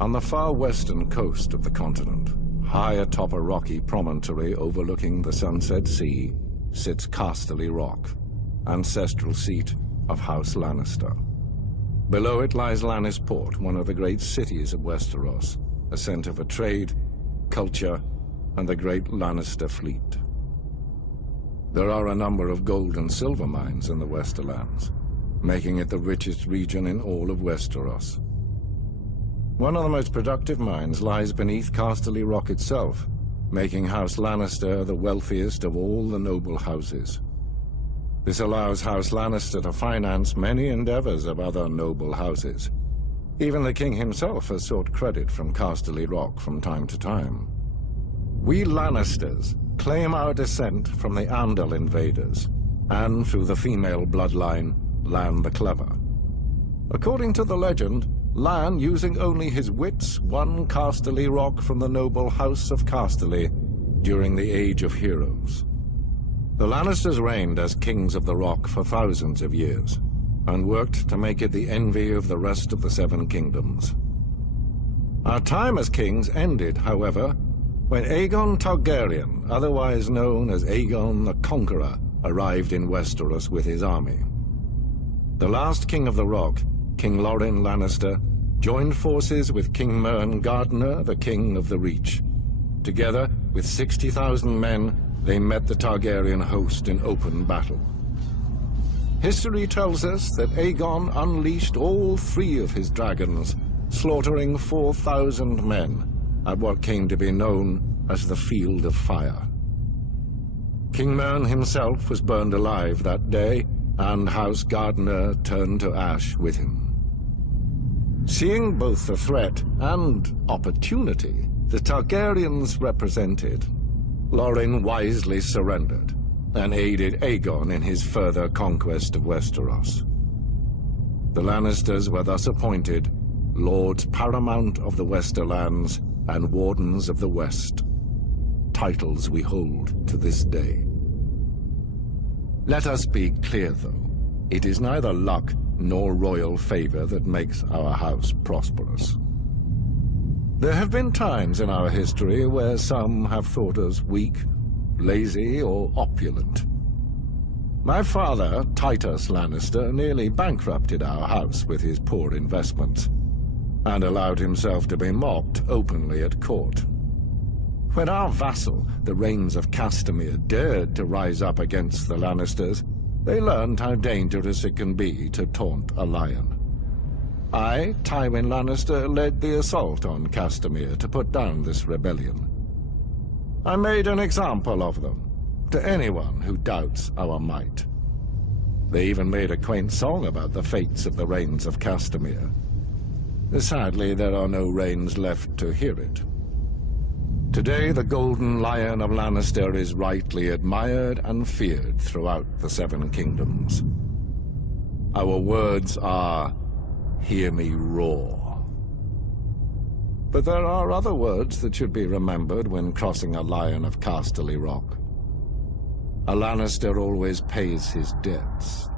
On the far western coast of the continent, high atop a rocky promontory overlooking the Sunset Sea, sits Casterly Rock, ancestral seat of House Lannister. Below it lies Lannisport, one of the great cities of Westeros, a center for trade, culture, and the great Lannister fleet. There are a number of gold and silver mines in the Westerlands, making it the richest region in all of Westeros. One of the most productive mines lies beneath Casterly Rock itself, making House Lannister the wealthiest of all the noble houses. This allows House Lannister to finance many endeavors of other noble houses. Even the king himself has sought credit from Casterly Rock from time to time. We Lannisters claim our descent from the Andal invaders, and through the female bloodline, Lann the Clever. According to the legend, Lann, using only his wits, won Casterly Rock from the noble House of Casterly during the Age of Heroes. The Lannisters reigned as kings of the Rock for thousands of years, and worked to make it the envy of the rest of the Seven Kingdoms. Our time as kings ended, however, when Aegon Targaryen, otherwise known as Aegon the Conqueror, arrived in Westeros with his army. The last king of the Rock, King Loren Lannister, joined forces with King Mern Gardener, the king of the Reach. Together, with 60,000 men, they met the Targaryen host in open battle. History tells us that Aegon unleashed all 3 of his dragons, slaughtering 4,000 men at what came to be known as the Field of Fire. King Mern himself was burned alive that day, and House Gardener turned to ash with him. Seeing both the threat and opportunity the Targaryens represented, Loren wisely surrendered and aided Aegon in his further conquest of Westeros. The Lannisters were thus appointed Lords Paramount of the Westerlands and Wardens of the West, titles we hold to this day. Let us be clear, though. It is neither luck nor royal favor that makes our house prosperous. There have been times in our history where some have thought us weak, lazy, or opulent. My father, Titus Lannister, nearly bankrupted our house with his poor investments, and allowed himself to be mocked openly at court. When our vassal, the Rains of Castamere, dared to rise up against the Lannisters, they learned how dangerous it can be to taunt a lion. I, Tywin Lannister, led the assault on Castamere to put down this rebellion. I made an example of them, to anyone who doubts our might. They even made a quaint song about the fates of the Rains of Castamere. Sadly, there are no Rains left to hear it. Today, the Golden Lion of Lannister is rightly admired and feared throughout the Seven Kingdoms. Our words are, "Hear me roar." But there are other words that should be remembered when crossing a lion of Casterly Rock. A Lannister always pays his debts.